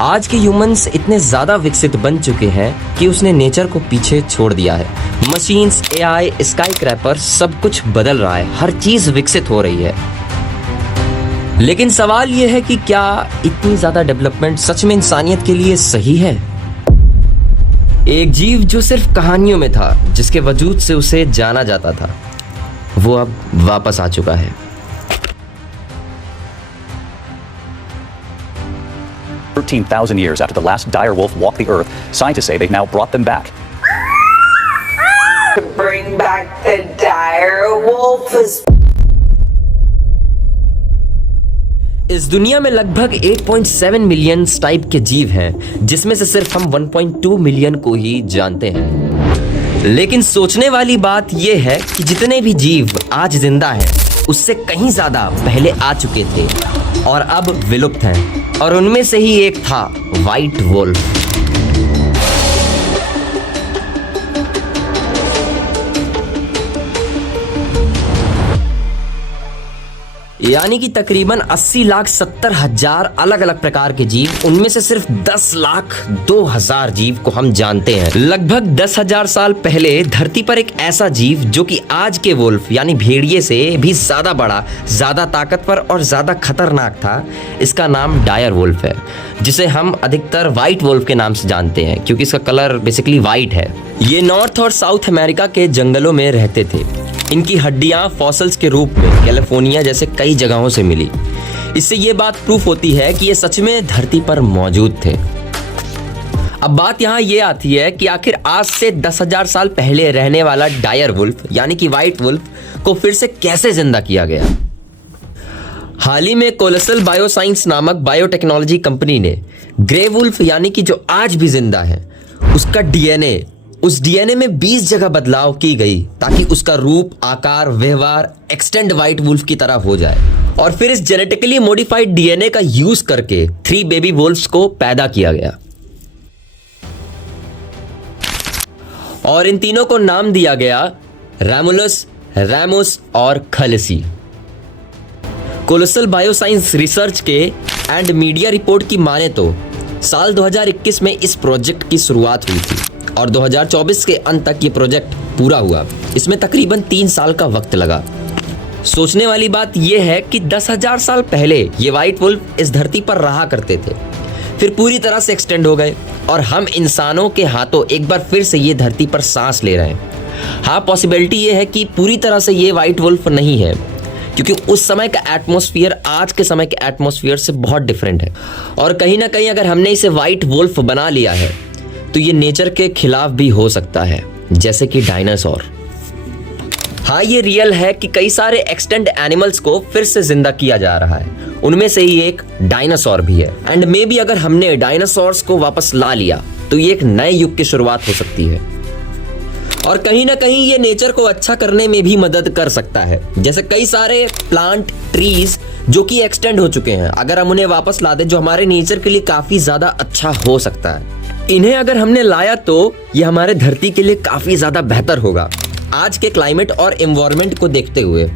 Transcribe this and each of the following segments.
आज के ह्यूमंस इतने ज्यादा विकसित बन चुके हैं कि उसने नेचर को पीछे छोड़ दिया है। मशीन्स, एआई, स्काई क्रैपर, सब कुछ बदल रहा है, हर चीज विकसित हो रही है। लेकिन सवाल यह है कि क्या इतनी ज्यादा डेवलपमेंट सच में इंसानियत के लिए सही है? एक जीव जो सिर्फ कहानियों में था, जिसके वजूद से उसे जाना जाता था, वो अब वापस आ चुका है। 13,000 years after the last dire wolf walked the earth, scientists say they've now brought them back. To bring back the dire wolf is... इस दुनिया में लगभग 8.7 मिलियन टाइप के जीव हैं, जिसमें से सिर्फ हम 1.2 मिलियन को ही जानते हैं। लेकिन सोचने वाली बात यह है कि जितने भी जीव आज जिंदा हैं, उससे कहीं ज्यादा पहले आ चुके थे और अब विलुप्त हैं। और उनमें से ही एक था व्हाइट वुल्फ। यानी कि तकरीबन 80,70,000 अलग अलग प्रकार के जीव, उनमें से सिर्फ 10,02,000 जीव को हम जानते हैं। लगभग 10,000 साल पहले धरती पर एक ऐसा जीव जो कि आज के वुल्फ यानी भेड़िए से भी ज्यादा बड़ा, ज्यादा ताकतवर और ज्यादा खतरनाक था। इसका नाम डायर वुल्फ है, जिसे हम अधिकतर व्हाइट वुल्फ के नाम से जानते हैं क्योंकि इसका कलर बेसिकली व्हाइट है। ये नॉर्थ और साउथ अमेरिका के जंगलों में रहते थे। इनकी हड्डियां फॉसिल्स के रूप में कैलिफोर्निया जैसे कई जगहों से मिली। इससे ये बात प्रूफ होती है कि ये सच में धरती पर मौजूद थे। अब बात यहाँ ये आती है कि आखिर आज से 10,000 साल पहले रहने वाला डायर वुल्फ यानी कि व्हाइट वुल्फ को फिर से कैसे जिंदा किया गया। हाल ही में कोलोसल बायोसाइंस नामक बायोटेक्नोलॉजी कंपनी ने ग्रे वुल्फ यानी कि जो आज भी जिंदा है, उसका डीएनए, उस डीएनए में 20 जगह बदलाव की गई ताकि उसका रूप, आकार, व्यवहार एक्सटेंड व्हाइट वुल्फ की तरह हो जाए। और फिर इस जेनेटिकली मॉडिफाइड डीएनए का यूज करके 3 बेबी वुल्फ्स को पैदा किया गया और इन तीनों को नाम दिया गया रैमुलस, रैमुस और खलसी। कोलोसल बायोसाइंस रिसर्च के एंड मीडिया रिपोर्ट की माने तो साल 2021 में इस प्रोजेक्ट की शुरुआत हुई थी और 2024 के अंत तक ये प्रोजेक्ट पूरा हुआ। इसमें तकरीबन 3 साल का वक्त लगा। सोचने वाली बात यह है कि 10,000 साल पहले ये व्हाइट वुल्फ इस धरती पर रहा करते थे, फिर पूरी तरह से एक्सटेंड हो गए और हम इंसानों के हाथों एक बार फिर से ये धरती पर सांस ले रहे हैं। हाँ, पॉसिबिलिटी ये है कि पूरी तरह से ये व्हाइट वुल्फ नहीं है, क्योंकि उस समय का एटमॉस्फेयर आज के समय के एटमॉस्फेयर से बहुत डिफरेंट है। और कहीं ना कहीं अगर हमने इसे व्हाइट वुल्फ बना लिया है तो ये नेचर के खिलाफ भी हो सकता है, जैसे कि डायनासोर। हाँ, ये रियल है कि कई सारे एक्सटेंट एनिमल्स को फिर से जिंदा किया जा रहा है। उनमें से ही एक डायनासोर भी है। एंड मे बी अगर हमने डायनासोर्स को वापस ला लिया तो ये एक नए युग की शुरुआत हो सकती है और कहीं ना कहीं ये नेचर को अच्छा करने में भी मदद कर सकता है। जैसे कई सारे प्लांट, ट्रीज जो कि एक्सटेंड हो चुके हैं, अगर हम उन्हें वापस ला दें, जो हमारे नेचर के लिए काफी ज्यादा अच्छा हो सकता है। इन्हें अगर हमने लाया तो ये हमारे धरती के लिए काफी ज्यादा बेहतर होगा आज के क्लाइमेट और एनवायरनमेंट को देखते हुए।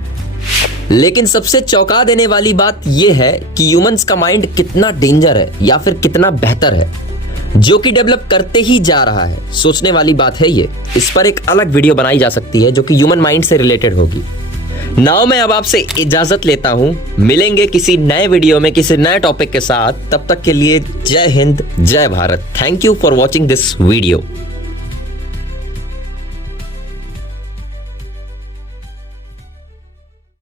लेकिन सबसे चौंका देने वाली बात यह है कि ह्यूमंस का माइंड कितना डेंजर है या फिर कितना बेहतर है, जो कि डेवलप करते ही जा रहा है। सोचने वाली बात है ये। इस पर एक अलग वीडियो बनाई जा सकती है जो कि ह्यूमन माइंड से रिलेटेड होगी। नाउ मैं अब आपसे इजाजत लेता हूं। मिलेंगे किसी नए वीडियो में किसी नए टॉपिक के साथ। तब तक के लिए जय हिंद, जय Bharat. Thank you for watching this video.